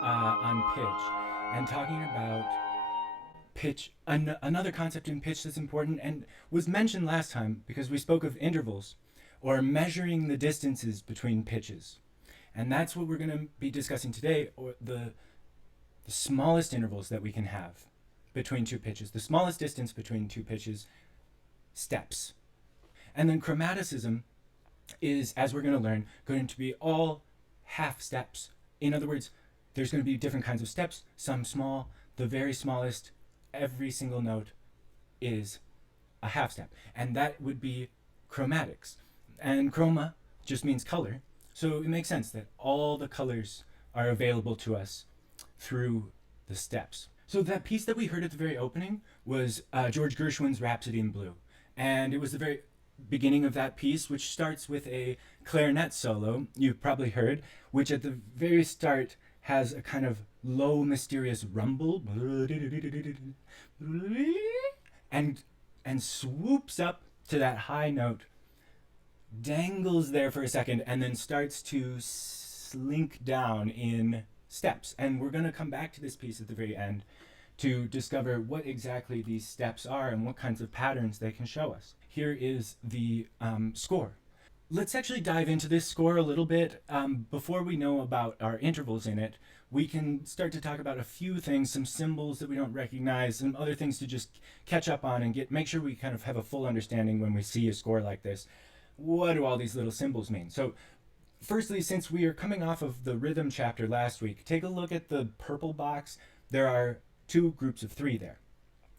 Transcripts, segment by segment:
on pitch and talking about pitch, another concept in pitch that's important and was mentioned last time because we spoke of intervals or measuring the distances between pitches. And that's what we're going to be discussing today, or the smallest intervals that we can have between two pitches, the smallest distance between two pitches, steps. And then chromaticism is, as we're going to learn, going to be all half steps. In other words, there's going to be different kinds of steps, some small, the very smallest, every single note is a half step. And that would be chromatics. And chroma just means color. So it makes sense that all the colors are available to us through the steps. So that piece that we heard at the very opening was George Gershwin's Rhapsody in Blue. And it was the very beginning of that piece, which starts with a clarinet solo, you've probably heard, which at the very start has a kind of low, mysterious rumble, and swoops up to that high note, dangles there for a second, and then starts to slink down in steps. And we're going to come back to this piece at the very end to discover what exactly these steps are and what kinds of patterns they can show us. Here is the score. Let's actually dive into this score a little bit. Before we know about our intervals in it, we can start to talk about a few things, some symbols that we don't recognize, some other things to just catch up on and make sure we kind of have a full understanding when we see a score like this. What do all these little symbols mean? So firstly, since we are coming off of the rhythm chapter last week, take a look at the purple box. There are two groups of three there.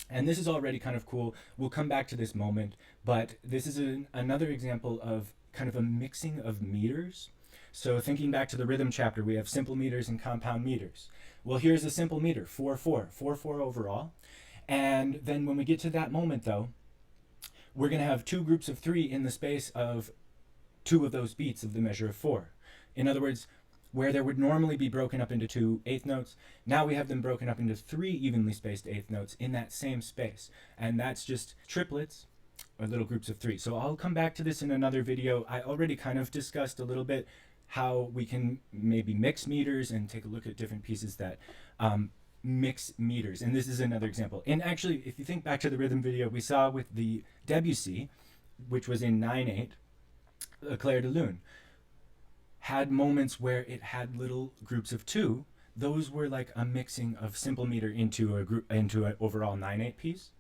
And this is already kind of cool. We'll come back to this moment, but this is another example of kind of a mixing of meters. So thinking back to the rhythm chapter, we have simple meters and compound meters. Well, here's a simple meter, 4/4, 4/4 overall. And then when we get to that moment though, we're going to have two groups of three in the space of two of those beats of the measure of 4. In other words, where there would normally be broken up into two eighth notes, now we have them broken up into three evenly spaced eighth notes in that same space. And that's just triplets, or little groups of three. So I'll come back to this in another video. I already kind of discussed a little bit how we can maybe mix meters and take a look at different pieces that mix meters. And this is another example. And actually, if you think back to the rhythm video we saw with the Debussy, which was in 9/8, Clair de Lune, had moments where it had little groups of two. Those were like a mixing of simple meter into an overall 9/8 piece.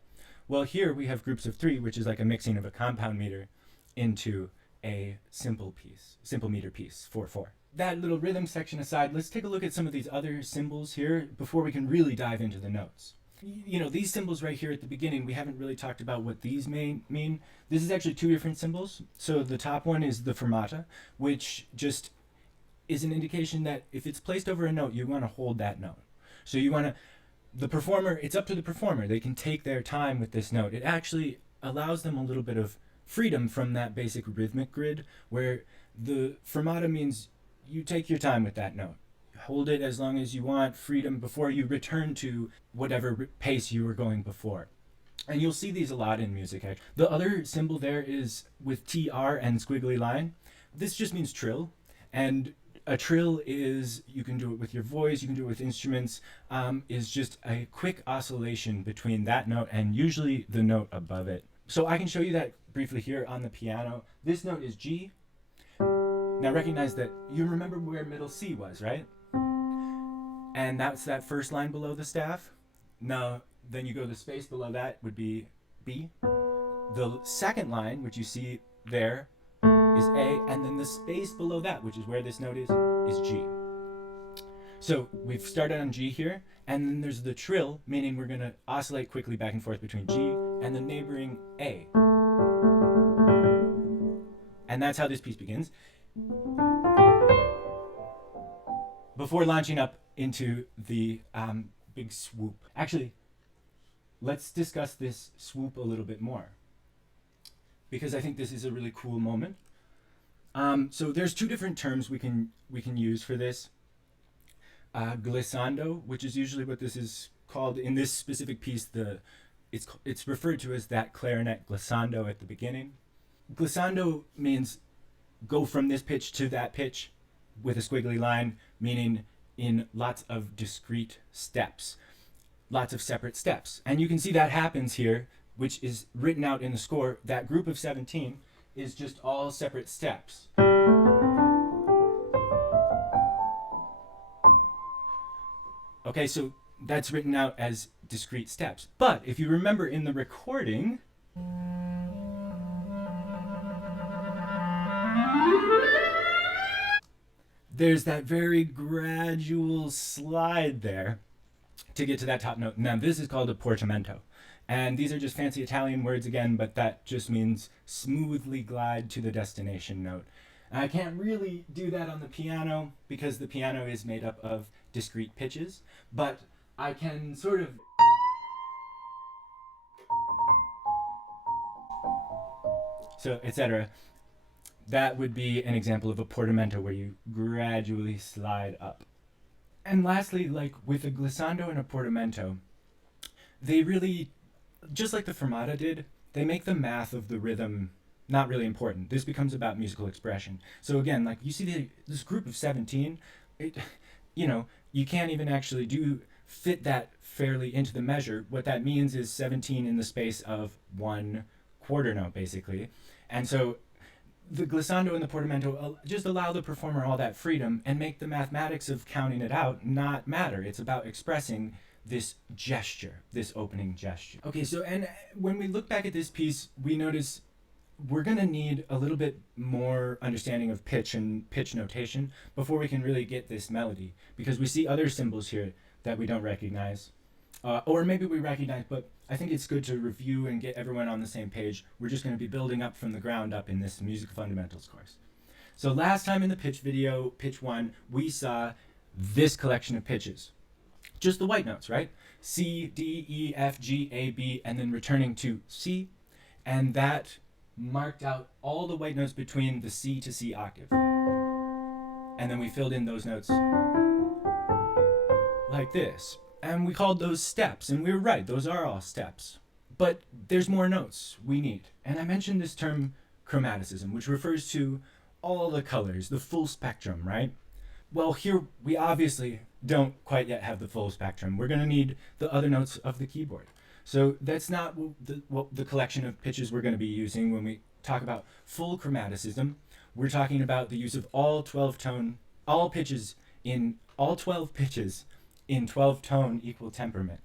Well, here we have groups of three, which is like a mixing of a compound meter into a simple meter piece, 4/4. That little rhythm section aside, let's take a look at some of these other symbols here before we can really dive into the notes. You know, these symbols right here at the beginning, we haven't really talked about what these mean. This is actually two different symbols. So the top one is the fermata, which just is an indication that if it's placed over a note, you want to hold that note. So you want to, the performer, it's up to the performer. They can take their time with this note. It actually allows them a little bit of freedom from that basic rhythmic grid, where the fermata means you take your time with that note. Hold it as long as you want, freedom before you return to whatever pace you were going before. And you'll see these a lot in music. The other symbol there is with TR and squiggly line. This just means trill. And a trill is, you can do it with your voice, you can do it with instruments, is just a quick oscillation between that note and usually the note above it. So I can show you that briefly here on the piano. This note is G. Now recognize that you remember where middle C was, right? And that's that first line below the staff. Now, then you go the space below that would be B. The second line, which you see there, is A, and then the space below that, which is where this note is G. So we've started on G here, and then there's the trill, meaning we're going to oscillate quickly back and forth between G and the neighboring A. And that's how this piece begins, before launching up into the big swoop. Actually, let's discuss this swoop a little bit more, because I think this is a really cool moment. So there's two different terms we can use for this. Glissando, which is usually what this is called in this specific piece. It's referred to as that clarinet glissando at the beginning. Glissando means go from this pitch to that pitch with a squiggly line, meaning in lots of discrete steps, lots of separate steps. And you can see that happens here, which is written out in the score. That group of 17 is just all separate steps. Okay, so that's written out as discrete steps. But if you remember in the recording, there's that very gradual slide there to get to that top note. Now, this is called a portamento. And these are just fancy Italian words again, but that just means smoothly glide to the destination note. And I can't really do that on the piano because the piano is made up of discrete pitches, but I can sort of so etc. That would be an example of a portamento where you gradually slide up. And lastly, like with a glissando and a portamento, they really, just like the fermata did, they make the math of the rhythm not really important. This becomes about musical expression. So again, like you see this group of 17, you can't even actually fit that fairly into the measure. What that means is 17 in the space of one quarter note, basically. And so the glissando and the portamento just allow the performer all that freedom and make the mathematics of counting it out not matter. It's about expressing this gesture, this opening gesture. Okay, so and when we look back at this piece, we notice we're going to need a little bit more understanding of pitch and pitch notation before we can really get this melody, because we see other symbols here that we don't recognize. Or maybe we recognize, but I think it's good to review and get everyone on the same page. We're just going to be building up from the ground up in this music fundamentals course. So last time in the pitch video, pitch 1, we saw this collection of pitches. Just the white notes, right? C, D, E, F, G, A, B, and then returning to C. And that marked out all the white notes between the C to C octave. And then we filled in those notes like this. And we called those steps, and we were right, those are all steps. But there's more notes we need. And I mentioned this term chromaticism, which refers to all the colors, the full spectrum, right? Well, here we obviously don't quite yet have the full spectrum. We're going to need the other notes of the keyboard. So that's not the collection of pitches we're going to be using when we talk about full chromaticism. We're talking about the use of all 12 pitches in 12-tone equal temperament,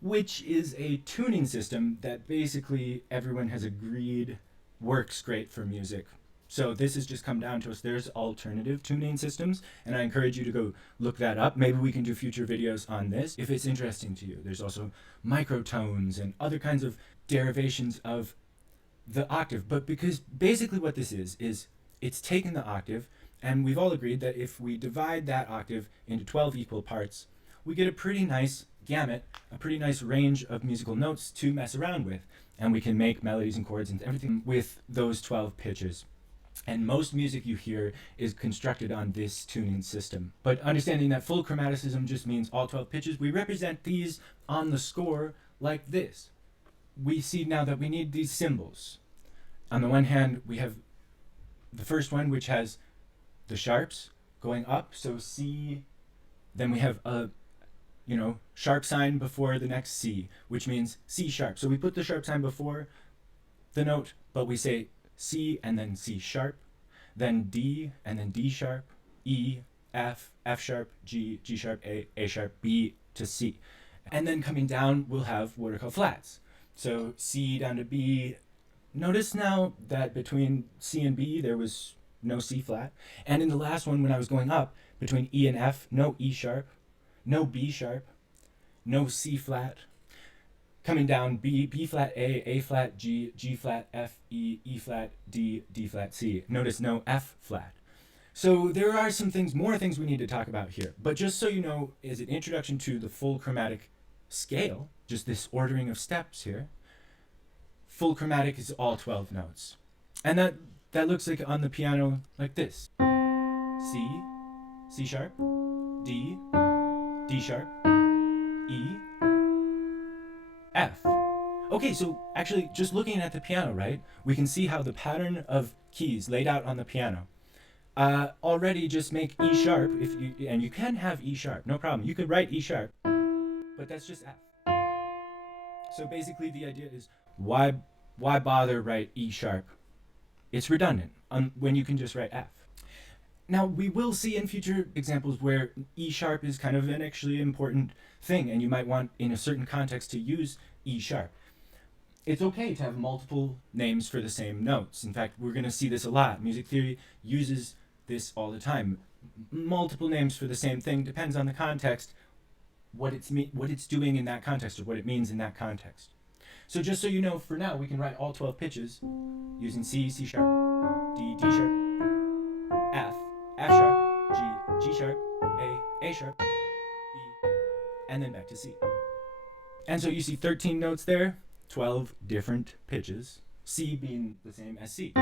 which is a tuning system that basically everyone has agreed works great for music. So this has just come down to us. There's alternative tuning systems, and I encourage you to go look that up. Maybe we can do future videos on this if it's interesting to you. There's also microtones and other kinds of derivations of the octave. But because basically what this is it's taken the octave, and we've all agreed that if we divide that octave into 12 equal parts, we get a pretty nice gamut, a pretty nice range of musical notes to mess around with. And we can make melodies and chords and everything with those 12 pitches. And most music you hear is constructed on this tuning system. But understanding that full chromaticism just means all 12 pitches, we represent these on the score like this. We see now that we need these symbols. On the one hand, we have the first one, which has the sharps going up, so C, then we have a sharp sign before the next C, which means C sharp. So we put the sharp sign before the note, but we say C and then C sharp, then D and then D sharp, E, F, F sharp, G, G sharp, A sharp, B to C. And then coming down, we'll have what are called flats. So C down to B. Notice now that between C and B, there was no C flat. And in the last one, when I was going up, between E and F, no E sharp, no B sharp, no C flat. Coming down, B flat, A flat, G flat, F, E flat, D flat, C. Notice no F flat. So there are more things we need to talk about here. But just so you know, as an introduction to the full chromatic scale, just this ordering of steps here, full chromatic is all 12 notes. And that looks like on the piano like this. C sharp, D sharp, E, F. Okay, so actually just looking at the piano, right, we can see how the pattern of keys laid out on the piano already just make E sharp and you can have E sharp, no problem. You could write E sharp, but that's just F. So basically the idea is why bother write E sharp? It's redundant when you can just write F. Now we will see in future examples where E sharp is kind of an actually important thing, and you might want in a certain context to use E sharp. It's okay to have multiple names for the same notes. In fact, we're going to see this a lot. Music theory uses this all the time. Multiple names for the same thing depends on the context, what it's doing in that context, or what it means in that context. So just so you know, for now, we can write all 12 pitches using C, C sharp, D, D sharp, F, F sharp, G, G sharp, A sharp, B, and then back to C. And so you see 13 notes there, 12 different pitches, C being the same as C.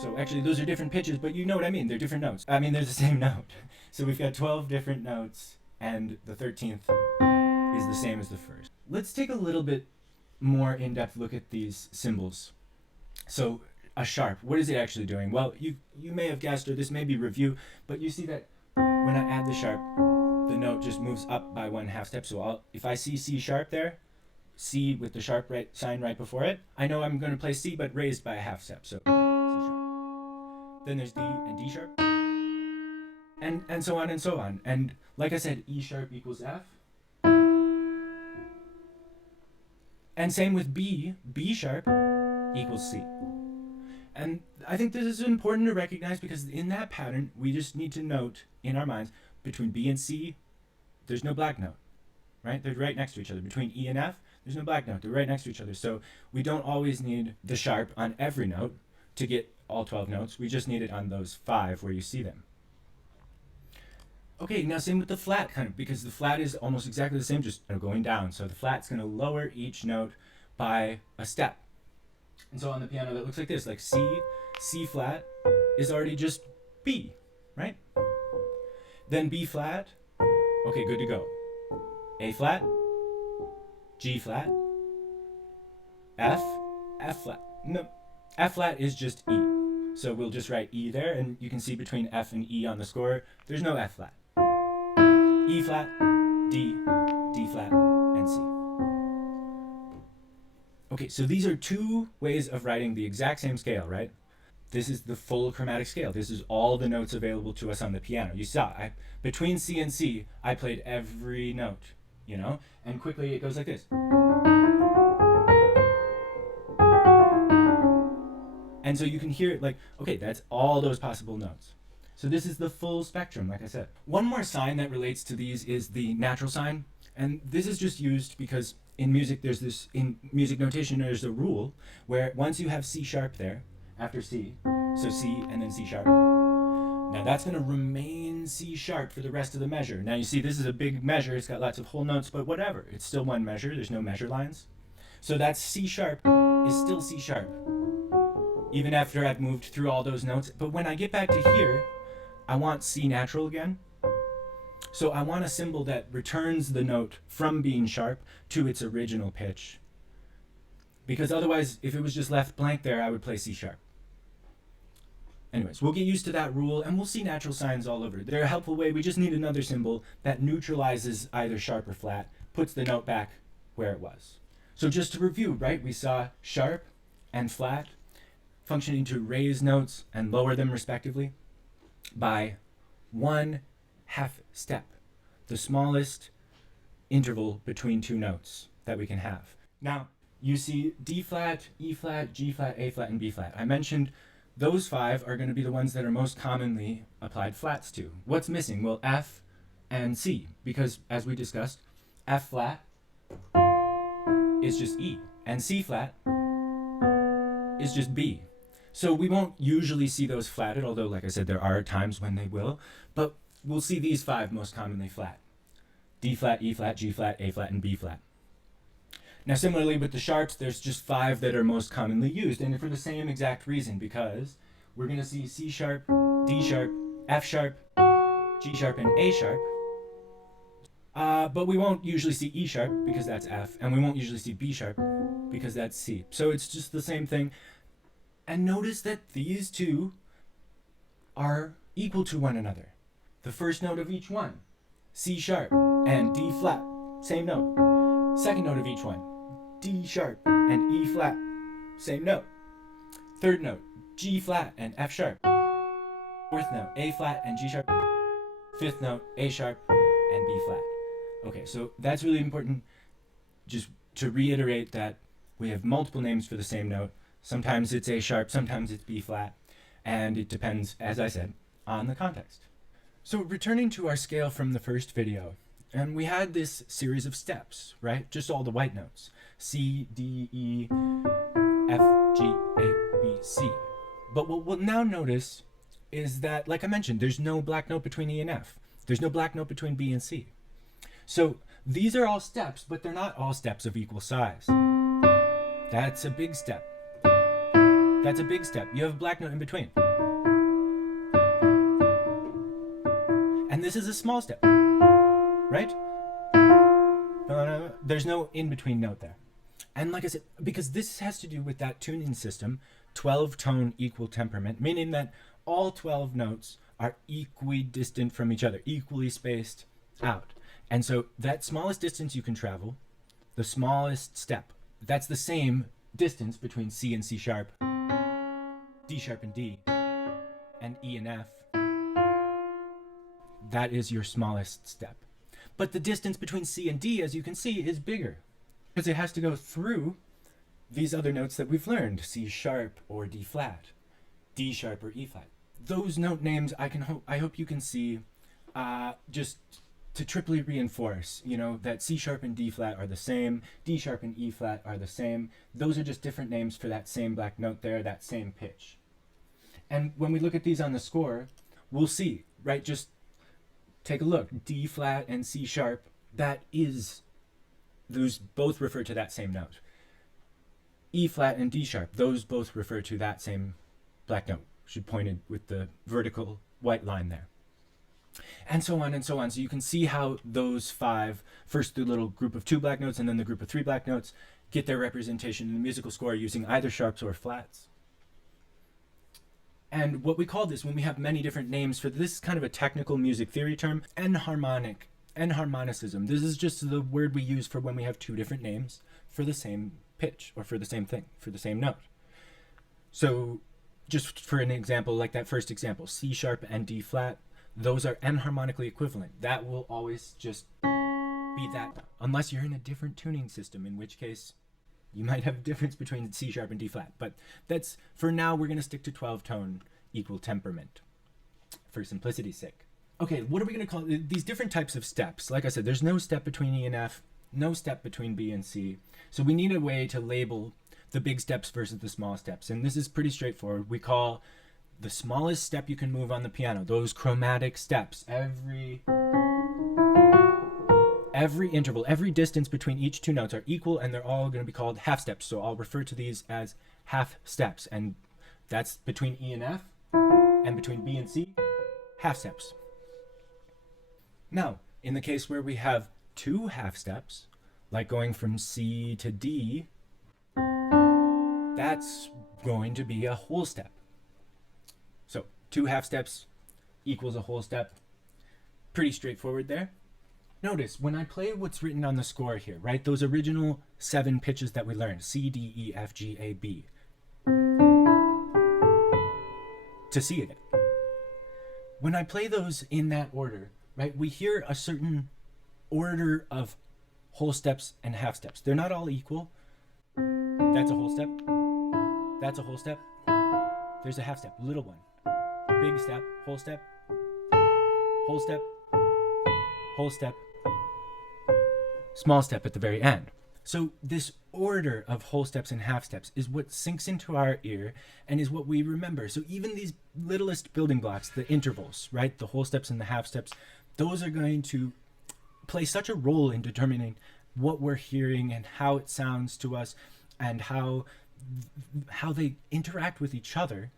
So actually those are different pitches, but you know what I mean, they're different notes. I mean, they're the same note. So we've got 12 different notes, and the 13th is the same as the first. Let's take a little bit more in-depth look at these symbols. So a sharp, what is it actually doing? Well, you may have guessed, or this may be review, but you see that when I add the sharp, the note just moves up by 1/2 step. So if I see C sharp there, C with the sharp sign right before it, I know I'm going to play C, but raised by 1/2 step. So C sharp. Then there's D and D sharp, and so on and so on. And like I said, E sharp equals F. And same with B, B sharp equals C. And I think this is important to recognize, because in that pattern, we just need to note in our minds, between B and C, there's no black note, right? They're right next to each other. Between E and F, there's no black note. They're right next to each other. So we don't always need the sharp on every note to get all 12 notes. We just need it on those 5 where you see them. Okay, now same with the flat, kind of, because the flat is almost exactly the same, just going down. So the flat's going to lower each note by a step. And so on the piano, that looks like this, like C flat is already just B, right? Then B flat, okay, good to go. A flat, G flat, F flat. No, F flat is just E. So we'll just write E there, and you can see between F and E on the score, there's no F flat. E flat, D, D flat, and C. Okay, so these are 2 ways of writing the exact same scale, right? This is the full chromatic scale. This is all the notes available to us on the piano. You saw, between C and C, I played every note, and quickly it goes like this. And so you can hear it like, okay, that's all those possible notes. So this is the full spectrum, like I said. One more sign that relates to these is the natural sign. And this is just used because in music, in music notation, there's a rule where once you have C sharp there, after C, so C and then C sharp, now that's going to remain C sharp for the rest of the measure. Now you see this is a big measure, it's got lots of whole notes, but whatever, it's still one measure, there's no measure lines. So that C sharp is still C sharp, even after I've moved through all those notes. But when I get back to here, I want C natural again. So I want a symbol that returns the note from being sharp to its original pitch. Because otherwise, if it was just left blank there, I would play C sharp. Anyways, we'll get used to that rule, and we'll see natural signs all over. They're a helpful way. We just need another symbol that neutralizes either sharp or flat, puts the note back where it was. So just to review, right, we saw sharp and flat functioning to raise notes and lower them respectively by 1/2 step, the smallest interval between 2 notes that we can have. Now, you see D flat, E flat, G flat, A flat, and B flat. I mentioned those 5 are going to be the ones that are most commonly applied flats to. What's missing? Well, F and C, because as we discussed, F flat is just E, and C flat is just B. So we won't usually see those flatted, although, like I said, there are times when they will, but we'll see these 5 most commonly flat. D flat, E flat, G flat, A flat, and B flat. Now similarly with the sharps, there's just 5 that are most commonly used, and for the same exact reason, because we're going to see C sharp, D sharp, F sharp, G sharp, and A sharp. But we won't usually see E sharp because that's F, and we won't usually see B sharp because that's C. So it's just the same thing. And notice that these 2 are equal to one another. The first note of each one, C sharp and D flat, same note. Second note of each one, D sharp and E flat, same note. Third note, G flat and F sharp. Fourth note, A flat and G sharp. Fifth note, A sharp and B flat. Okay, so that's really important, just to reiterate that we have multiple names for the same note. Sometimes it's A sharp, sometimes it's B flat, and it depends, as I said, on the context. So returning to our scale from the first video, and we had this series of steps, right? Just all the white notes. C, D, E, F, G, A, B, C. But what we'll now notice is that, like I mentioned, there's no black note between E and F. There's no black note between B and C. So these are all steps, but they're not all steps of equal size. That's a big step. That's a big step. You have a black note in between. And this is a small step, right? There's no in-between note there. And like I said, because this has to do with that tuning system, 12-tone equal temperament, meaning that all 12 notes are equidistant from each other, equally spaced out. And so that smallest distance you can travel, the smallest step, that's the same distance between C and C sharp, D sharp and D, and E and F. That is your smallest step. But the distance between C and D, as you can see, is bigger, because it has to go through these other notes that we've learned, C sharp or D flat, D sharp or E flat. Those note names I hope you can see, just to triply reinforce, that C sharp and D flat are the same, D sharp and E flat are the same. Those are just different names for that same black note there, that same pitch. And when we look at these on the score, we'll see, right? Just take a look. D flat and C sharp, those both refer to that same note. E flat and D sharp, those both refer to that same black note, which is pointed with the vertical white line there. And so on and so on. So you can see how those five, first the little group of 2 black notes and then the group of 3 black notes, get their representation in the musical score using either sharps or flats. And what we call this, when we have many different names for this, is kind of a technical music theory term, enharmonic, enharmonicism. This is just the word we use for when we have 2 different names for the same pitch, or for the same thing, for the same note. So just for an example, like that first example, C sharp and D flat, those are enharmonically equivalent. That will always just be that, unless you're in a different tuning system, in which case you might have a difference between C sharp and D flat. But that's, for now, we're going to stick to 12-tone equal temperament for simplicity's sake. Okay, what are we going to call these different types of steps? Like I said, there's no step between E and F, no step between B and C. So we need a way to label the big steps versus the small steps. And this is pretty straightforward. We call the smallest step you can move on the piano those chromatic steps. Every interval, every distance between each 2 notes are equal, and they're all going to be called half steps. So I'll refer to these as half steps. And that's between E and F, and between B and C, half steps. Now, in the case where we have 2 half steps, like going from C to D, that's going to be a whole step. So 2 half steps equals a whole step. Pretty straightforward there. Notice when I play what's written on the score here, right? Those original 7 pitches that we learned, C, D, E, F, G, A, B. To see it. When I play those in that order, right, we hear a certain order of whole steps and half steps. They're not all equal. That's a whole step. That's a whole step. There's a half step, little one. Big step, whole step, whole step, whole step, small step at the very end. So this order of whole steps and half steps is what sinks into our ear and is what we remember. So even these littlest building blocks, the intervals, right, the whole steps and the half steps, those are going to play such a role in determining what we're hearing and how it sounds to us, and how they interact with each other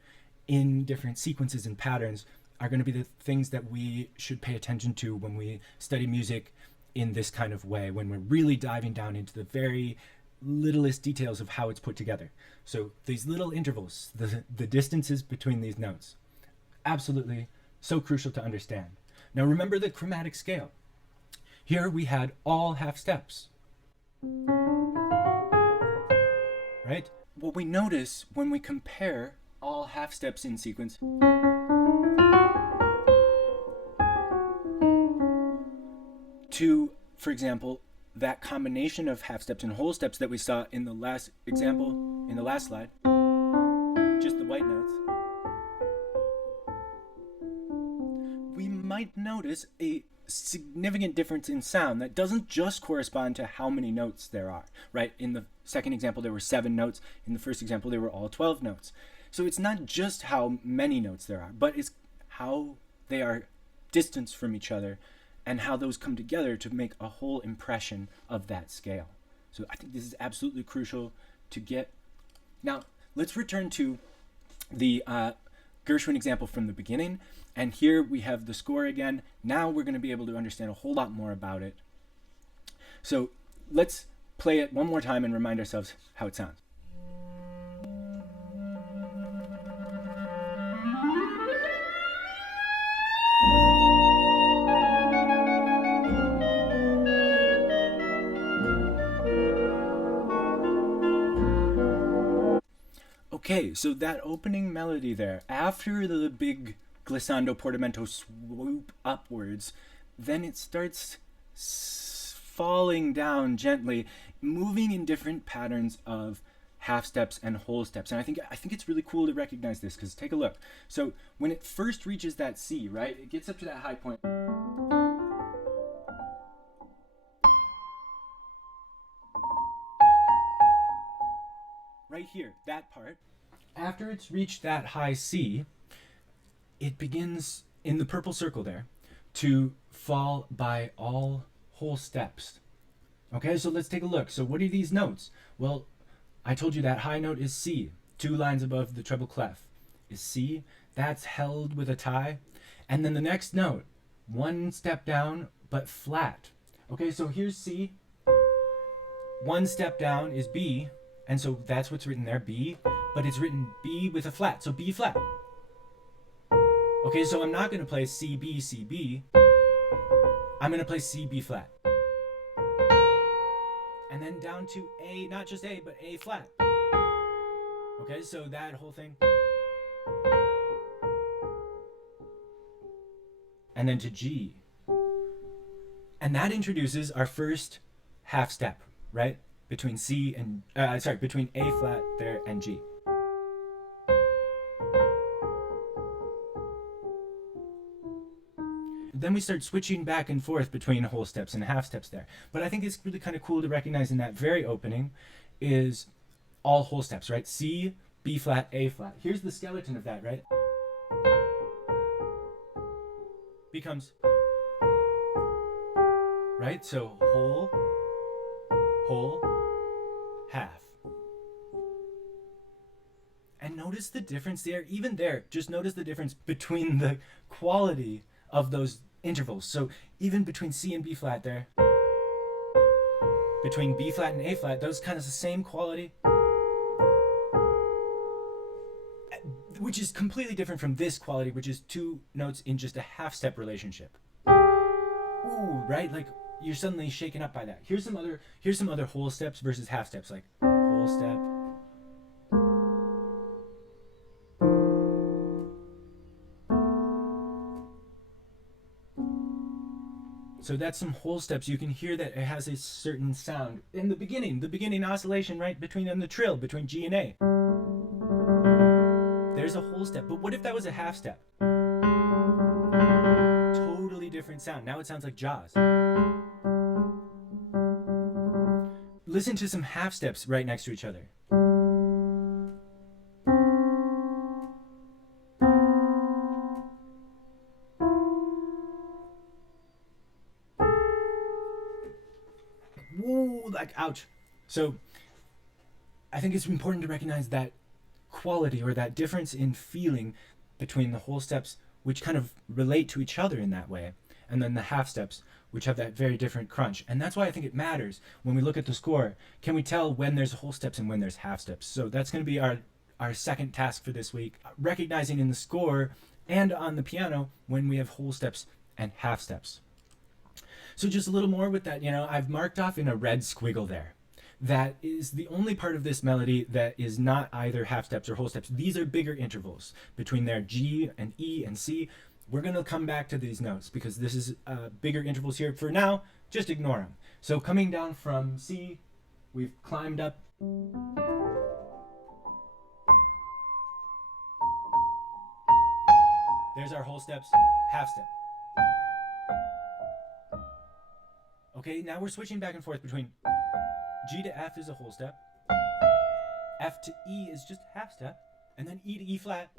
in different sequences and patterns are going to be the things that we should pay attention to when we study music in this kind of way, when we're really diving down into the very littlest details of how it's put together. So these little intervals, the distances between these notes, Absolutely so crucial to understand. Now remember the chromatic scale. Here we had all half steps, right? What we notice when we compare all half steps in sequence to, for example, that combination of half steps and whole steps that we saw in the last example, in the last slide, just the white notes, we might notice a significant difference in sound that doesn't just correspond to how many notes there are, right? In the second example, there were 7 notes. In the first example, there were all 12 notes. So it's not just how many notes there are, but it's how they are distanced from each other and how those come together to make a whole impression of that scale. So I think this is absolutely crucial to get. Now, let's return to the Gershwin example from the beginning. And here we have the score again. Now we're going to be able to understand a whole lot more about it. So let's play it one more time and remind ourselves how it sounds. Okay, so that opening melody there, after the big glissando portamento swoop upwards, then it starts falling down gently, moving in different patterns of half steps and whole steps. And I think it's really cool to recognize this, because take a look. So when it first reaches that C, right, it gets up to that high point. Right here, that part. After it's reached that high C, it begins in the purple circle there to fall by all whole steps. Okay, so let's take a look. So what are these notes? Well, I told you that high note is C. 2 lines above the treble clef is C. That's held with a tie. And then the next note, 1 step down, but flat. Okay, so here's C. 1 step down is B. And so that's what's written there, B, but it's written B with a flat, so B flat. Okay, so I'm not going to play C, B, C, B. I'm going to play C, B flat. And then down to A, not just A, but A flat. Okay, so that whole thing. And then to G. And that introduces our first half step, right? Between C and, between A flat there and G. Then we start switching back and forth between whole steps and half steps there. But I think it's really kind of cool to recognize in that very opening is all whole steps, right? C, B flat, A flat. Here's the skeleton of that, right? Becomes, right? So whole, whole, half. And notice the difference there, even there, just notice the difference between the quality of those intervals. So even between C and B flat there, between B flat and A flat, those kind of the same quality, which is completely different from this quality, which is 2 notes in just a half step relationship. Ooh, right? Like, you're suddenly shaken up by that. Here's some other whole steps versus half steps, like whole step. So that's some whole steps. You can hear that it has a certain sound. In the beginning oscillation, right, between the trill, between G and A. There's a whole step. But what if that was a half step? Totally different sound. Now it sounds like Jaws. Listen to some half steps right next to each other. Whoa, like, ouch. So I think it's important to recognize that quality or that difference in feeling between the whole steps, which kind of relate to each other in that way, and then the half steps, which have that very different crunch. And that's why I think it matters when we look at the score. Can we tell when there's whole steps and when there's half steps? So that's going to be our second task for this week, recognizing in the score and on the piano when we have whole steps and half steps. So just a little more with that, I've marked off in a red squiggle there. That is the only part of this melody that is not either half steps or whole steps. These are bigger intervals between their G and E and C. We're going to come back to these notes because this is bigger intervals here. For now, just ignore them. So coming down from C, we've climbed up. There's our whole steps, half step. Okay, now we're switching back and forth between G to F is a whole step, F to E is just half step, and then E to E flat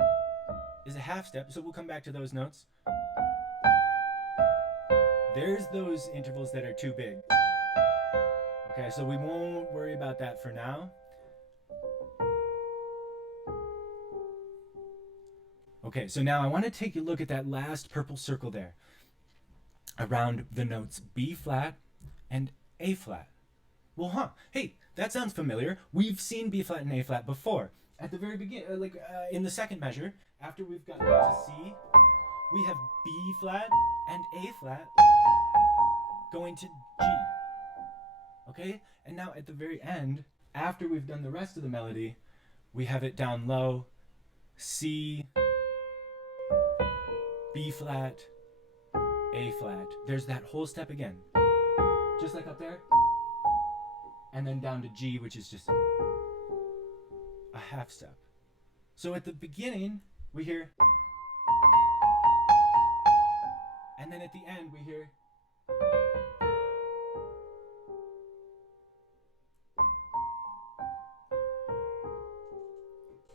is a half step, so we'll come back to those notes. There's those intervals that are too big. Okay, so we won't worry about that for now. Okay, so now I want to take a look at that last purple circle there around the notes B flat and A flat. Well, hey, that sounds familiar. We've seen B flat and A flat before. At the very beginning, in the second measure, after we've gotten to C, we have B flat and A flat going to G. Okay? And now at the very end, after we've done the rest of the melody, we have it down low, C, B flat, A flat. There's that whole step again. Just like up there. And then down to G, which is just a half step. So at the beginning, we hear, and then at the end, we hear,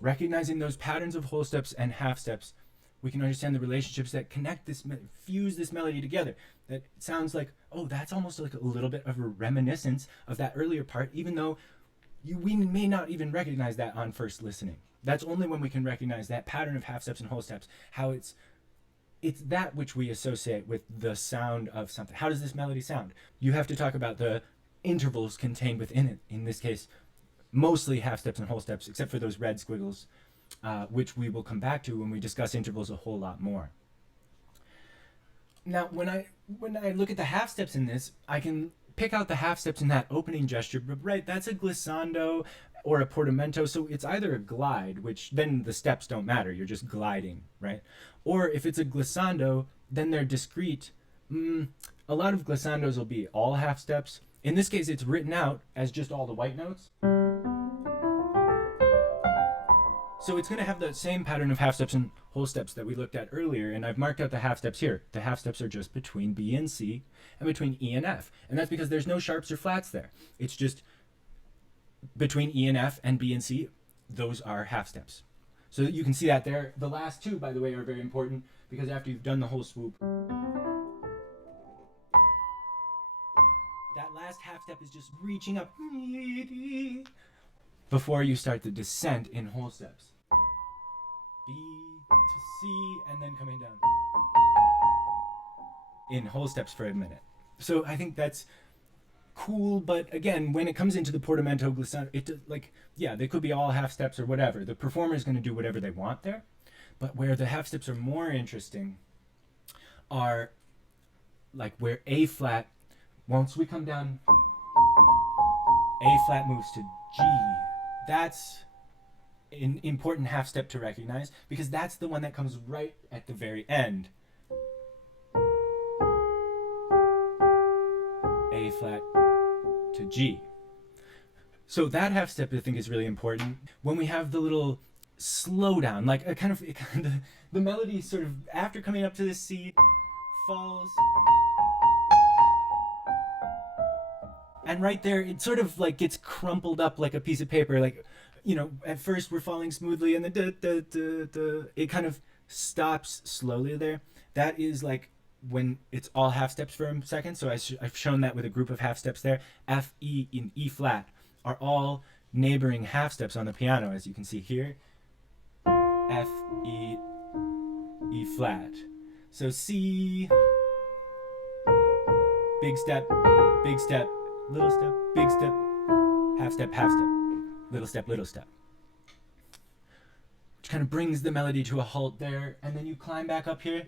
recognizing those patterns of whole steps and half steps, we can understand the relationships that connect this, fuse this melody together. That sounds like, oh, that's almost like a little bit of a reminiscence of that earlier part, even though we may not even recognize that on first listening. That's only when we can recognize that pattern of half steps and whole steps, how it's that which we associate with the sound of something. How does this melody sound? You have to talk about the intervals contained within it. In this case, mostly half steps and whole steps, except for those red squiggles, which we will come back to when we discuss intervals a whole lot more. Now, when I look at the half steps in this, I can pick out the half steps in that opening gesture, but right, that's a glissando or a portamento, so it's either a glide, which then the steps don't matter, you're just gliding, right? Or if it's a glissando, then they're discrete. A lot of glissandos will be all half steps. In this case, it's written out as just all the white notes. So it's going to have the same pattern of half steps and whole steps that we looked at earlier, and I've marked out the half steps here. The half steps are just between B and C and between E and F, and that's because there's no sharps or flats there. It's just between E and F and B and C, those are half steps. So you can see that there. The last two, by the way, are very important because after you've done the whole swoop, that last half step is just reaching up before you start the descent in whole steps. B to C and then coming down in whole steps for a minute. So I think that's cool, but again, when it comes into the portamento glissando, they could be all half steps or whatever. The performer is going to do whatever they want there, but where the half steps are more interesting are like where A flat, once we come down, A flat moves to G. That's an important half step to recognize because that's the one that comes right at the very end. A flat to G. So that half step I think is really important. When we have the little slowdown, like a kind of the melody sort of after coming up to this C falls, and right there it sort of like gets crumpled up like a piece of paper. Like, at first we're falling smoothly and then it kind of stops slowly there. That is like when it's all half steps for a second. So I've shown that with a group of half steps there. F, E, and E flat are all neighboring half steps on the piano, as you can see here. F, E, E flat. So C, big step, little step, big step, half step, little step, little step. which kind of brings the melody to a halt there, and then you climb back up here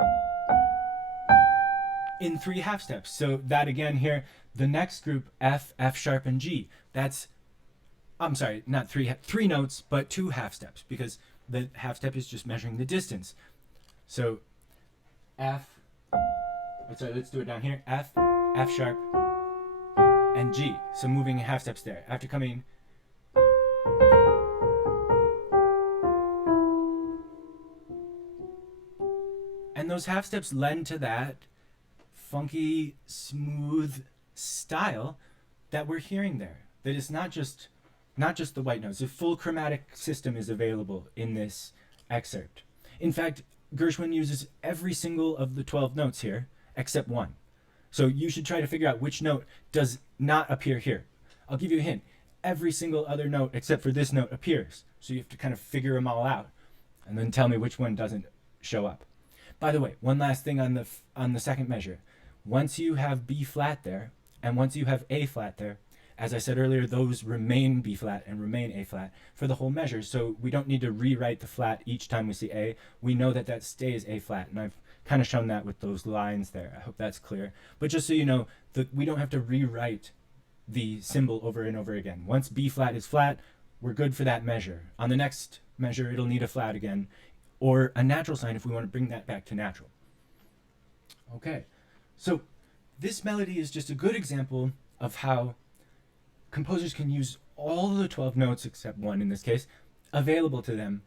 in 3 half steps. So that again here, the next group, F, F sharp, and G, that's, I'm sorry, not three notes, but 2 half steps, because the half step is just measuring the distance. So F, sorry, let's do it down here, F, F sharp, and G. So moving half steps there. After coming, and those half steps lend to that funky, smooth style that we're hearing there. That is not just the white notes. A full chromatic system is available in this excerpt. In fact, Gershwin uses every single of the 12 notes here except one. So you should try to figure out which note does not appear here. I'll give you a hint. Every single other note except for this note appears. So you have to kind of figure them all out and then tell me which one doesn't show up. By the way, one last thing on the second measure. Once you have B flat there, and once you have A flat there, as I said earlier, those remain B flat and remain A flat for the whole measure. So we don't need to rewrite the flat each time we see A. We know that that stays A flat, and I've kind of shown that with those lines there. I hope that's clear. But just so you know, we don't have to rewrite the symbol over and over again. Once B flat is flat, we're good for that measure. On the next measure, it'll need a flat again, or a natural sign if we want to bring that back to natural. Okay, so this melody is just a good example of how composers can use all the 12 notes, except one in this case, available to them,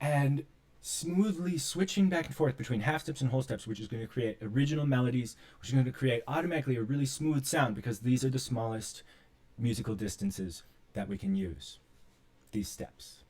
and smoothly switching back and forth between half steps and whole steps, which is going to create original melodies, which is going to create automatically a really smooth sound, because these are the smallest musical distances that we can use, these steps.